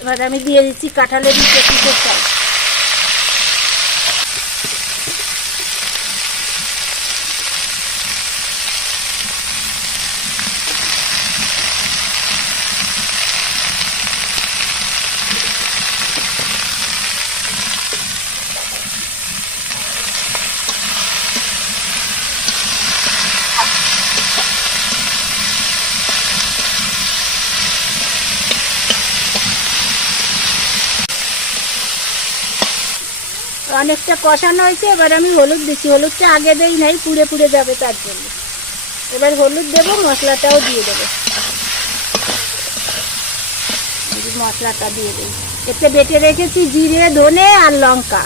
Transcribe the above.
এবার আমি দিয়ে দিচ্ছি কাঁঠালের পিঠের চাল। অনেকটা কষানো হয়েছে, এবার আমি হলুদ দিচ্ছি। হলুদটা আগে দেই নাই, পুড়ে পুড়ে যাবে তার জন্য। এবার হলুদ দেবো, মশলাটাও দিয়ে দেবো। মশলাটা দিয়ে দেবো, এতে বেটে রেখেছি জিরে, ধনে আর লঙ্কা।